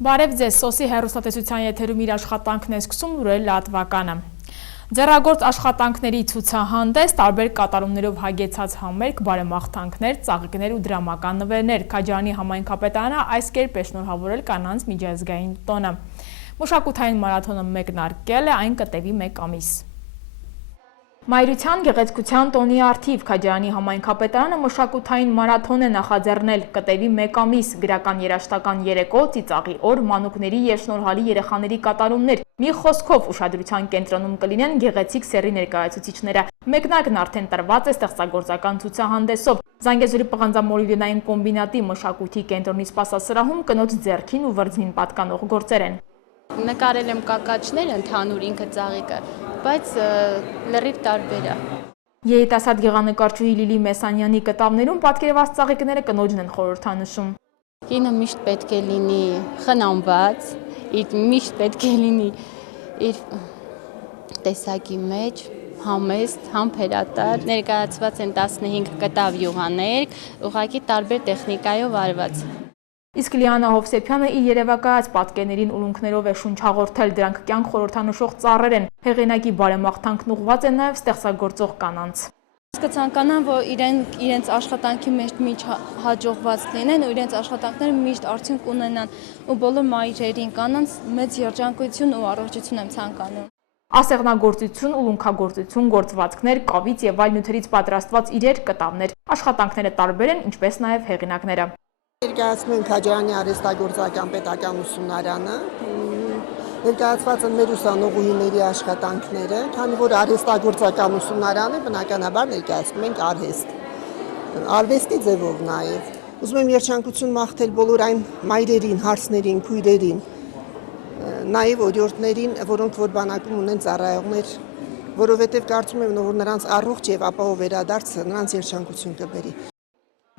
Բարև ձեզ, Սոսի հեռուստատեսության եթերում իր աշխատանքն է սկսում լուրեր լատվականը։ Ձեռագործ աշխատանքների ցուցահանդես, տարբեր կատարումներով հագեցած համերգ, բարեմաղթանքներ, ծաղիկներ ու դրամական նվերներ։ Քաջարանի համայնքապետարանը այս կերպ է շնորհավորել կանանց միջազգային տոնը։ Մշակութային մարաթոնը մեկնարկել է, այն կտևի 1 ամիս։ Մայրության գեղեցկության տոնի առթիվ Քաջարանի համայնքապետարանը մշակութային մարաթոն է նախաձեռնել, կտևի 1 ամիս, գրական երաժշտական երեկո, ծիծաղի օր, մանուկների և շնորհալի երեխաների կատարումներ։ Մի խոսքով ուշադրության կենտրոնում կլինեն գեղեցիկ սեռի ներկայացուցիչները։ Մեկնարկն արդեն տրված է ստեղծագործական ցուցահանդեսով։ Զանգեզուրի պղնձամոլիվլենային կոմբինատի մշակույթի կենտրոնի սպասասրահում կնոջ ձեռքին ու վրձնին պատկանող գործեր են։ Նկարել եմ կակաչներ ընդհանուր ինքը ծաղիկը, բայց լրիվ տարբեր է։ Երիտասարդ գեղանկարչուհի Լիլի Մեսանյանի կտավներում պատկերված ծաղիկները կնոջն են խորհրդանշում։ Կինը միշտ պետք է լինի խնամված, միշտ պետք է լինի իր տեսակի մեջ, համեստ, համբերատար։ Ներկայացված են 15 կտավ յուղաներ, ուղղակի տարբեր տեխնիկայով արված։ Իսկ Լիանա Հովսեփյանը իր երևակայած պատկերներին ուլունքներով է շունչ հաղորդել, դրանք կյանք խորհրդանշող ծառեր են։ Հեղինակի բարեմաղթանքն ուղղված է նաև ստեղծագործող կանանց։ Կցանկանան, որ իրենց աշխատանքի մեջ միշտ հաջողված լինեն ու իրենց աշխատանքները միշտ արդյունք ունենան ու բոլոր մայրերին կանանց մեծ երջանկություն ու առողջություն եմ ցանկանում։ Ասեղնագործություն, ուլունքագործություն, գործվածքներ, կավից եւ այլ նյութերից պատրաստված իրեր, կտավներ։ Աշխատանքները տարբեր են, ինչպես նաև հեղինակները։ Ներկայացնում ենք Քաջարանի արհեստագործական պետական ուսումնարանը, ներկայացված են մեր ուսանողուհիների աշխատանքները, քանի որ արհեստագործական ուսումնարանը բնականաբար ներկայացնում ենք արհեստ, արվեստի ձևով նաև։ Ուզում եմ երջանկություն մաղթել բոլոր այն մայրերին, հարսներին, քույրերին, նաև օրիորդներին, որոնք որ բանակում ունեն ծառայողներ, որովհետև կարծում եմ, որ նրանց առողջ եւ ապահով վերադարձը նրանց երջանկություն կբերի։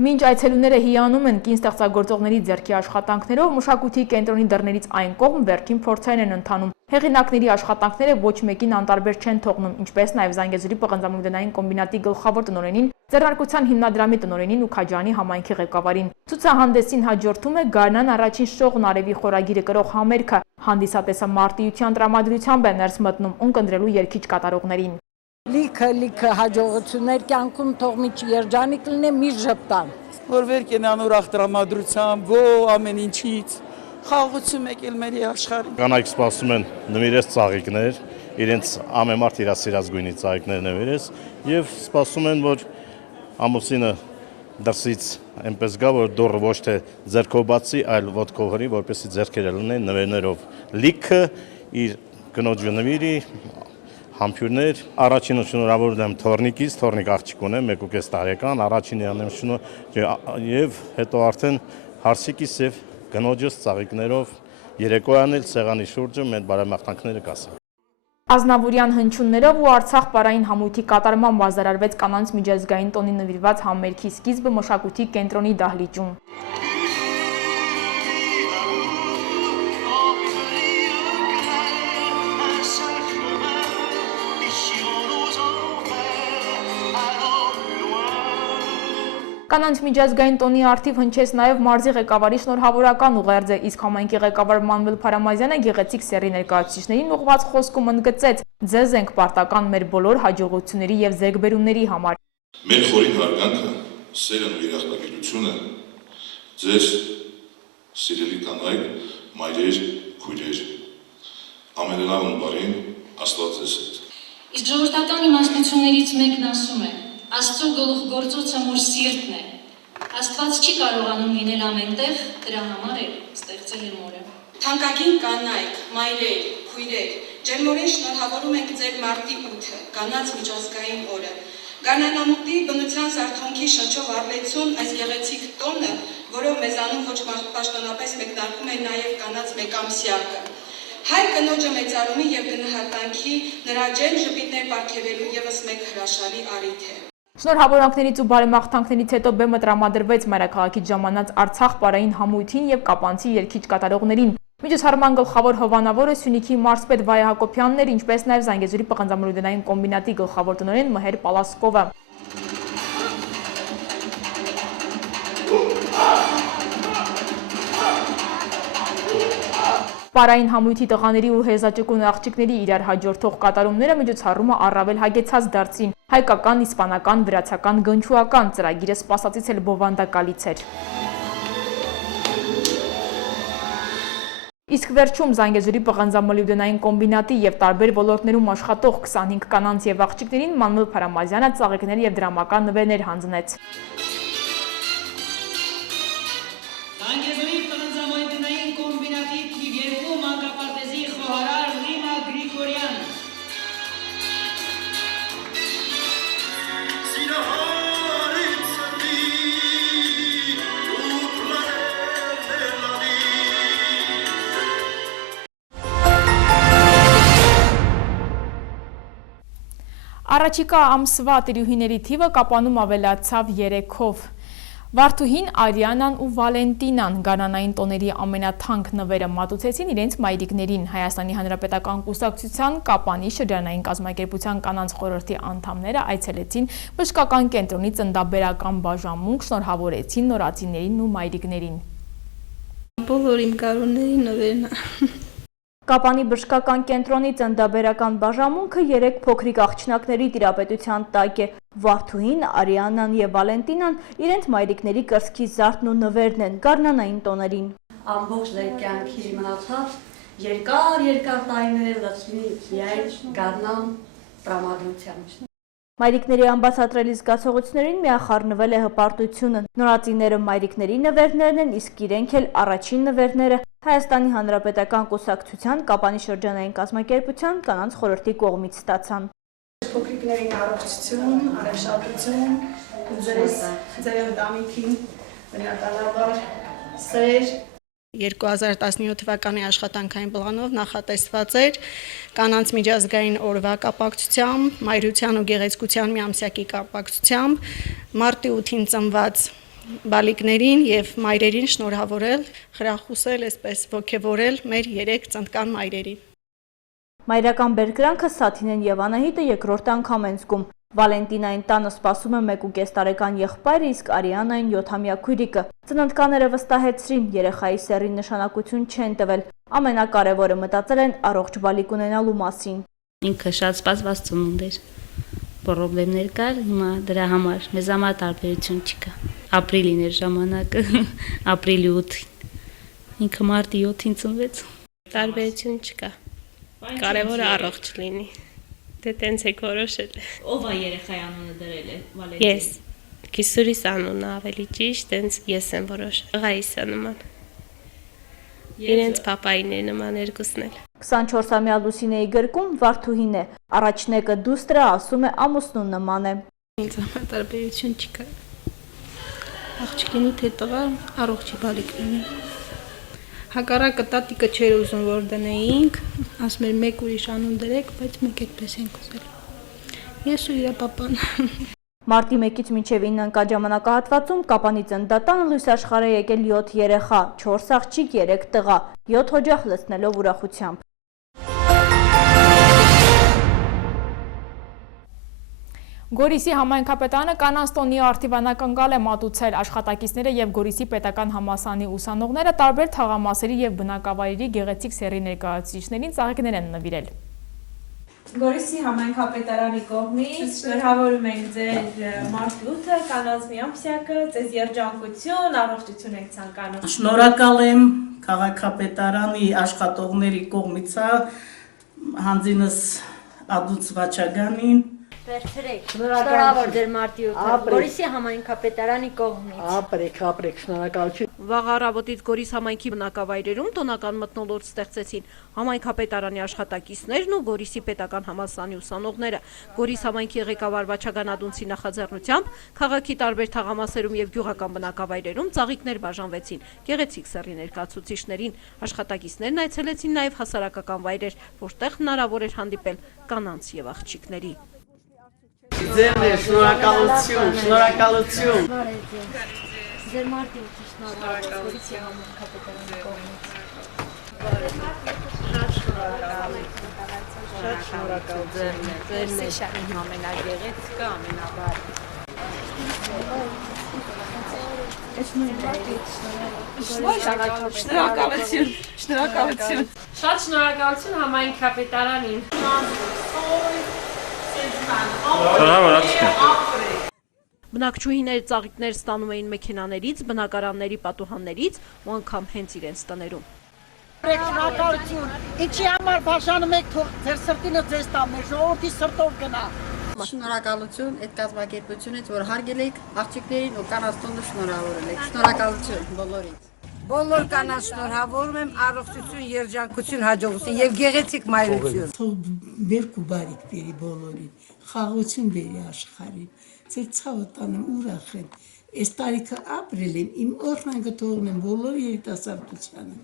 Մինչ այցելուները հիանում են կին ստեղծագործողների ձեռքի աշխատանքներով, մշակույթի կենտրոնի դռներից այն կողմ վերջին փորձերն են ընթանում։ Հեղինակների աշխատանքները ոչ մեկին անտարբեր չեն թողնում, ինչպես նաև Զանգեզուրի պղնձամոլիվլենային կոմբինատի գլխավոր տնօրենին, ձեռնարկության հիմնադրամի տնօրենին ու Քաջարանի համայնքի ղեկավարին։ Ցուցահանդեսին հաջորդում է Գարնան առաջին շողն արևի խորագիրը կրող համերգը։ Հանդիսատեսը մարտիրության տրամադրությամբ է ներս մտնում ունկնդրելու երգիչ կատարողներին։ Լիքը հաջողություններ կյանքում թող մի երջանիկ լինի մի ժպտան։ Որ վեր կենան ուրախ տրամադրությամբ, ամեն ինչից, խաղաղություն եկել մեր աշխարհին։ Կանայք սպասում են նվիրես ծաղիկներ, իրենց ամեմարդ իր սիրած գույնի ծաղիկներ նվիրես եւ սպասում են, որ ամուսինը դրսից այնպես գա, որ դուռը ոչ թե ձեռքով բացի, այլ ոտքով հրի, որպեսզի ձեռքերը լինեն նվերներով։ Լիքը իր կնոջը նվիրի համբյուրներ, առաջինը շնորհավորում եմ թորնիկից, թորնիկ աղջիկ ունեմ, 1.5 տարեկան, առաջինը անեմ շնորհ եւ հետո արդեն հարսիկիս եւ կնոջս ծաղիկներով երեկոյանել սեղանի շուրջը մեր բարեմաղթանքները կասենք։ Ազնավուրյան հնչյուններով ու Արցախ պարային համույթի կատարմամբ ազդարարվեց կանանց միջազգային տոնի նվիրված համերգի սկիզբը մշակույթի կենտրոնի դահլիճում։ Կանանց միջազգային տոնի առթիվ հնչեց նաև մարզի ղեկավարի շնորհավորական ուղերձը, իսկ համայնքի ղեկավար Մանվել Փարամազյանը գեղեցիկ սեռի ներկայացուցիչներին ուղղված խոսքում ընդգծեց. «Ձեզ ենք պարտական մեր բոլոր հաջողությունների եւ ձեռքբերումների համար»։ Մեր խորին հարգանքը, սերն ու երախտագիտությունը ձեզ սիրելի կանայք, մայրեր, քույրեր, ամենալավն բարին Աստված ձեզ հետ։ Իսկ ժողովրդական իմաստություններից մեկն ասում է. Աստծո գլուխգործոցը մոր սիրտն է։ Աստված չի կարողանում լինել ամենտեղ, դրա համար է ստեղծել է մորը։ Թանկագին կանայք, մայրեր, քույրեր, ջերմորեն շնորհավորում ենք ձեր մարտի 8-ը, կանանց միջազգային օրը։ Գարնանամուտի բնության զարթոնքի շնչով առլեցուն այս գեղեցիկ տոնը, որով մեզանում ոչ պաշտոնապես մեկնարկում է նաև կանանց մեկամսյակը։ Հայ կնոջը մեծարումի եւ գնահատանքի նրա ջերմ ժպիտներ պարգևելու եւս մեկ հրաշալի առիթ է։ Շնորհավորանքներից ու բարեմաղթանքներից հետո բեմը տրամադրվեց մայրաքաղաքից ժամանած Արցախ պարային համույթին եւ կապանցի երգիչ կատարողներին։ Միջոցառման գլխավոր հովանավորը Սյունիքի մարզպետ Վայե Հակոբյանն էր, ինչպես նաև Զանգեզուրի պղնձամոլիվլենային կոմբինատի գլխավոր տնօրեն Մհեր Պալասկովը։ Պարային համույթի տղաների ու հեզաճկուն աղջիկների իրար հաջորդող կատարումները միջոցառումը առավել հագեցած դարձրին։ Հայկական, իսպանական, վրացական, գնչուական ծրագիրը սպասածից էլ բովանդակալից էր։ Իսկ վերջում Զանգեզուրի պղնձամոլիբդենային կոմբինատի եւ տարբեր ոլորտներում աշխատող 25 կանանց եւ աղջիկներին Մանուել Փարամազյանը ծաղիկներ եւ դրամական նվերներ հանձնեց։ Զանգեզուրի պղնձամոլիբդենային կոմբինատի թիվ 2 մանկապարտեզի խոհարար Ռիմա Գրիգորյան։ Առաջիկա ամսվա տիրուհիների թիվը Կապանում ավելացավ 3-ով։ Վարդուհին Արիանան ու Վալենտինան գարնանային տոների ամենաթանկ նվերը մատուցեցին իրենց մայրիկներին։ Հայաստանի Հանրապետական կուսակցության Կապանի շրջանային կազմակերպության կանանց խորհրդի անդամները այցելեցին բժշկական կենտրոնի ծննդաբերական բաժանմունք, շնորհավորեցին նորածիններին ու մայրիկներին։ Բոլոր իմ կարողների նվերն Կապանի բժշկական կենտրոնի ծննդաբերական բաժանմունքը 3 փոքրիկ աղջնակների տիրապետության տակ է։ Վարդուհին, Արիանան եւ Վալենտինան իրենց մայրիկների կրծքի զարդն ու նվերն են գարնանային տոներին։ Ամբողջ ձեր կյանքի մնացած երկար տարիներ լցվի միայն գարնան տրամադրությամբ։ Մայրիկների անբացատրելի զգացողություններին միախառնվել է հպարտությունը։ Նորածինները մայրիկների նվերներն են, իսկ իրենք էլ առաջին նվերները Հայաստանի Հանրապետական կուսակցության Կապանի շրջանային կազմակերպության կանանց խորհրդի կողմից ստացան։ Փոքրիկներին առողջություն, արևշատություն, ձեր ընտանիքին բնականաբար սեր 2017 թվականի աշխատանքային պլանով նախատեսված էր կանանց միջազգային օրվա կապակցությամբ, մայրության ու գեղեցկության միամսյակի կապակցությամբ մարտի 8-ին ծնված բալիկներին եւ մայրերին շնորհավորել, խրախուսել, այսպես ողջևորել մեր 3 ծննդկան մայրերին։ Մայրական բերկրանքը Սաթինեն եւ Անահիտը երկրորդ անգամ են զգում։ Վալենտինային տանը սպասում է 1.5 տարեկան եղբայրը, իսկ Արիանային 7-ամյա քույրիկը։ Ծննդկաները վստահեցրին, երեխայի սեռին նշանակություն չեն տվել։ Ամենակարևորը մտածել են առողջ բալիկ ունենալու մասին։ Ինքը շատ սպասված ծնունդ էր։ Պրոբլեմներ կար, հիմա դրա համար մեզ համար տարբերություն չկա։ Ապրիլին էր ժամանակը, ապրիլի 8-ին։ Ինքը մարտի 7-ին ծնվեց։ Տարբերություն չկա։ Կարևորը առողջ լինի։ Դե տենց եք որոշել։ Ով է երեխայի անունը դրել է Վալենտին։ Ես Կիսուրիս անունը ավելի ճիշտ, տենց ես եմ որոշել։ Ղայիսա նման։ Իրենց պապային է նման երկուսն էլ։ 24-ամյա Լուսինեի գրկում Վարդուհին է։ Առաջնեկը դուստրը ասում է ամուսնու նման է։ Ինձ համար տարբերություն չկա։ Աղջիկ լինի թե տղա, առողջի բալիկ լինի։ Հակառակը տատիկը չէր ուզում որ դնեինք, ասում էր մեկ ուրիշ անուն դրեք, բայց մենք այդպես ենք ուզել։ Ես ու իր պապան։ Մարտի 1-ից մինչև 9 ընկա ժամանակահատվածում Կապանի ծննդատանը լույս աշխարհ է եկել 7 երեխա, 4 աղջիկ, 3 տղա, 7 օջախ լցնելով ուրախությամբ։ Գորիսի համայնքապետարանը կանանց տոնի արդիվանական գալ է մատուցել աշխատակիցները եւ Գորիսի պետական համալսարանի ուսանողները տարբեր թաղամասերի եւ բնակավայրերի գեղեցիկ սեռի ներկայացուցիչներին ծաղիկներ են նվիրել։ Գորիսի համայնքապետարանի կողմից շնորհավորում ենք ձեր մարտի 8-ը, կանանց միամսյակը, ձեզ երջանկություն, առողջություն ենք ցանկանում։ Շնորհակալ եմ քաղաքապետարանի աշխատողների կողմից հանձինս Ադուց Վաչագանին։ Վերցրեք, շնորհավոր ձեր մարտի 8-ը, Գորիսի համայնքապետարանի կողմից։ Ապրեք, շնորհակալություն։ Վաղ առավոտից Գորիս համայնքի բնակավայրերում տոնական մթնոլորտ ստեղծեցին համայնքապետարանի աշխատակիցներն ու Գորիսի պետական համալսարանի ուսանողները։ Գորիս համայնքի ղեկավար Վաչագան Ադունցի նախաձեռնությամբ քաղաքի տարբեր թաղամասերում եւ գյուղական բնակավայրերում ծաղիկներ բաժանվեցին գեղեցիկ սեռի ներկայացուցիչներին։ Աշխատակիցներն այցելեցին նաեւ հասարակական վայրեր, որտեղ հնարավոր էր հանդիպել կանանց եւ աղջիկների։ Ձեր շնորհակալություն, շնորհակալություն։ Ձեր մարտի 8-ը շնորհակալ Գորիսի համայնքապետարանի կողմից։ Շատ շնորհակալ ձեր ամենագեղեցիկը, ամենաբար։ Շնորհակալություն։ Շատ շնորհակալություն համային կապիտարանին։ Բնակչուհիները ծաղիկներ ստանում էին մեքենաներից, բնակարանների պատուհաններից ու անգամ հենց իրենց տներում։ Շնորհակալություն։ Ինչի համար բաժանում եք ձեր սրտինը ձեզ տամ, ժողովրդի սրտով գնա։ Շնորհակալություն այդ կազմակերպությունից, որ հարգել եք աղջիկներին ու կանանց տոնը շնորհավորել եք։ Շնորհակալություն բոլորից։ Բոլոր կանանց շնորհավորում եմ առողջություն, երջանկություն, հաջողություն եւ գեղեցիկ մայրություն։ Թող բերք ու բարիք բերի բոլորին, խաղաղություն բերի աշխարհին։ Ձեր ցավը տանեմ, ուրախ եմ։ Այս տարիքը ապրել եմ, իմ օրհնանքը թողնեմ բոլոր երիտասարդությանը,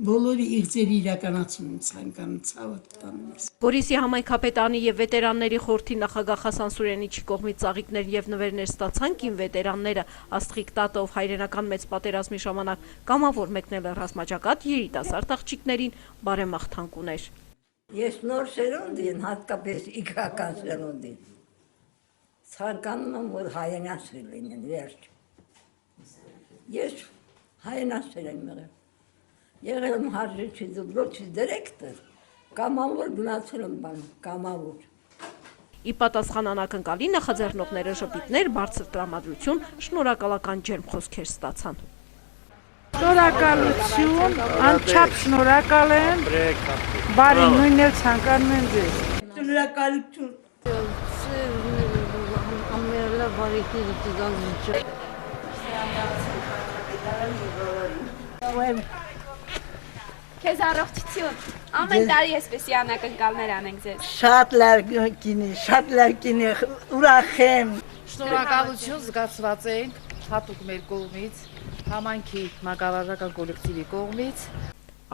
բոլորի իղձերի իրականացում ցանկանում ցավը տանեմ։ Գորիսի համայնքապետարանի եւ վետերանների խորհրդի նախագահ Հասան Սուրենիչի կողմից ծաղիկներ եւ նվերներ ստացան կին վետերանները Աստղիկ տատը, ով հայրենական մեծ պատերազմի ժամանակ կամավոր մեկնել է ռազմաճակատ երիտասարդ աղջիկներին բարեմաղթանք ուներ։ Ես նոր սերունդին, հատկապես իգական սերունդին, ցանկանում եմ, որ հայրենասեր լինեն, վերջ։ Ես հայրենասեր եմ եղել եմ հարժիչի դուբլոցի դիրեկտոր, կամավոր գնացել եմ բան, կամավոր։ Ի պատասխան անակնկալի նախաձեռնողները ժպիտներ, բարձր տրամադրություն, շնորհակալական ջերմ խոսքեր ստացան։ Շնորհակալություն, անչափ շնորհակալ եմ, բարի նույնն էլ ցանկանում եմ ձեզ։ Շնորհակալություն։ Ամենալավ բարիքները ծիզանիչ։ Քեզ առողջություն։ Ամեն տարի այսպեսի անակնկալներ անենք ձեզ։ Շատ լավ ուրախ եմ։ Շնորհակալություն զգացված ենք հատուկ մեր կողմից, համայնքի մակավարժական կոլեկտիվի կողմից։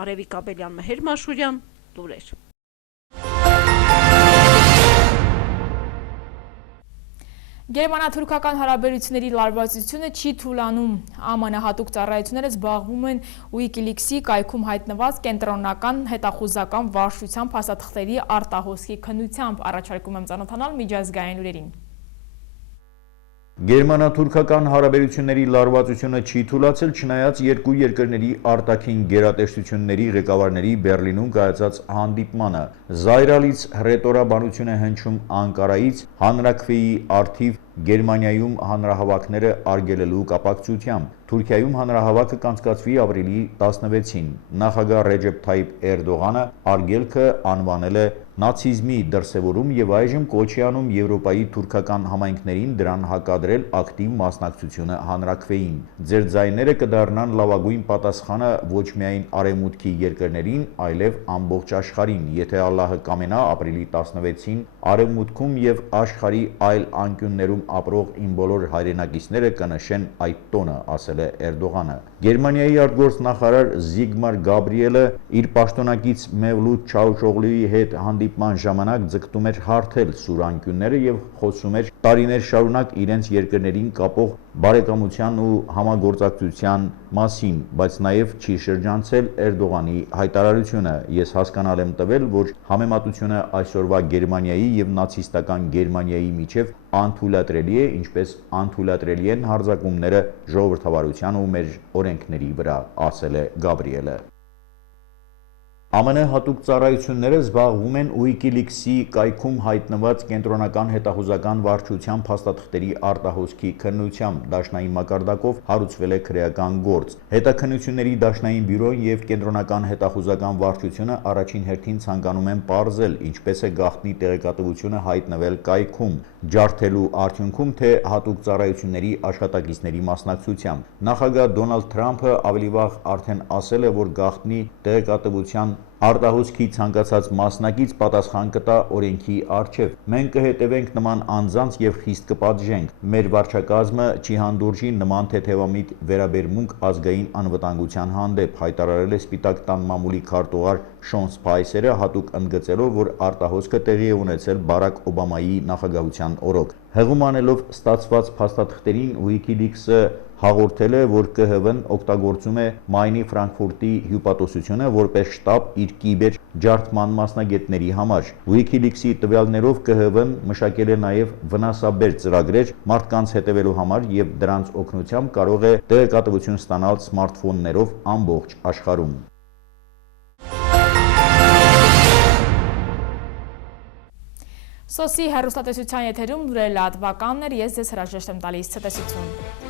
Արևիկ Աբելյան, Մեհեր Մաշուրյան, լուրեր։ Գերմանա-թուրքական հարաբերությունների լարվածությունը չի թուլանում։ ԱՄՆ հատուկ ծառայությունները զբաղվում են WikiLeaks-ի կայքում հայտնված կենտրոնական հետախուզական վարչության փաստաթղթերի արտահոսքի քննությամբ։ Առաջարկում եմ ծանոթանալ միջազգային լուրերին։ Գերմանա-թուրքական հարաբերությունների լարվածությունը չի թուլացել, չնայած երկու երկրների արտաքին գերատեսչությունների ղեկավարների Բեռլինում կայացած հանդիպմանը։ Զայրալից հռետորաբանություն է հնչում Անկարայից հանրաքվեի առթիվ Գերմանիայում հանրահավաքները արգելելու կապակցությամբ։ Թուրքիայում հանրահավաքը կանցկացվի ապրիլի 16-ին։ Նախագահ Ռեջեփ Թայիփ Էրդողանը արգելքը անվանել է նացիզմի դրսևորում եւ այժմ կոչ է անում Եվրոպայի թուրքական համայնքներին դրան հակադրել ակտիվ մասնակցությունը հանրաքվեին։ Ձեր ձայները կդառնան լավագույն պատասխանը ոչ միայն արևմուտքի երկրներին, այլև ամբողջ աշխարհին, եթե Ալլահը կամենա ապրիլի 16-ին արևմուտքում եւ աշխարհի այլ անկյուններում ապրող իմ բոլոր հայրենակիցները կնշեն այդ տոնը, ասել է Էրդողանը։ Գերմանիայի արտգործնախարար Զիգմար Գաբրիելը իր պաշտոնակից Մևլութ Չավուշօղլուի հետ հանդիպման ժամանակ ձգտում էր հարթել սուր անկյունները եւ խոսում էր տարիներ շարունակ իրենց երկրներին կապող բարեկամության ու համագործակցության մասին, բայց նաեւ չի շրջանցել Էրդողանի հայտարարությունը։ Ես հասկանալ եմ տվել, որ համեմատությունը այսօրվա Գերմանիայի եւ նացիստական Գերմանիայի միջև անթույլատրելի է, ինչպես անթույլատրելի են հարձակումները ժողովրդավարության ու մեր օրենքների վրա, ասել է Գաբրիելը։ ԱՄՆ հատուկ ծառայությունները զբաղվում են WikiLeaks-ի կայքում հայտնված կենտրոնական հետախուզական վարչության փաստաթղթերի արտահոսքի քննությամբ դաշնային մակարդակով հարուցվել է քրեական գործ։ Հետաքննությունների դաշնային բյուրոն եւ կենտրոնական հետախուզական վարչությունը առաջին հերթին ցանկանում են պարզել, ինչպես է գաղտնի տեղեկատվությունը հայտնվել կայքում, ջարդելու արդյունքում թե հատուկ ծառայությունների աշխատակիցների մասնակցությամբ։ Նախագահ Դոնալդ Թրամփը ավելի վաղ արդեն ասել է, որ գաղտնի տեղեկատվության արտահոսքի ցանկացած մասնակից պատասխան կտա օրենքի առջև։ Մենք կհետևենք նման անձանց եւ խիստ կպատժենք։ Մեր վարչակազմը չի հանդուրժի նման թեթևամիտ վերաբերմունք ազգային անվտանգության հանդեպ, հայտարարել է Սպիտակ տան մամուլի քարտուղար Շոն Սփայսերը, հատուկ ընդգծելով, որ արտահոսքը տեղի է ունեցել Բարակ Օբամայի նախագահության օրոք։ Հղում անելով ստացված փաստաթղթերին WikiLeaks-ը հաղորդել է, որ ԿՀՎ-ն օգտագործում է Մայնի Ֆրանկֆուրտի հյուպատոսությունը որպես շտաբ իր կիբեր ջարդման մասնագետների համար։ WikiLeaks-ի տվյալներով ԿՀՎ-ն մշակել է նաև վնասաբեր ծրագրեր մարդկանց հետևելու համար եւ դրանց օգնությամբ կարող է տեղեկատվություն ստանալ սմարթֆոններով ամբողջ աշխարհում։ Սոսի հեռուստատեսության եթերում լուրերը լատվականներ, ես ձեզ հրաժեշտ եմ տալիս, ցտեսություն։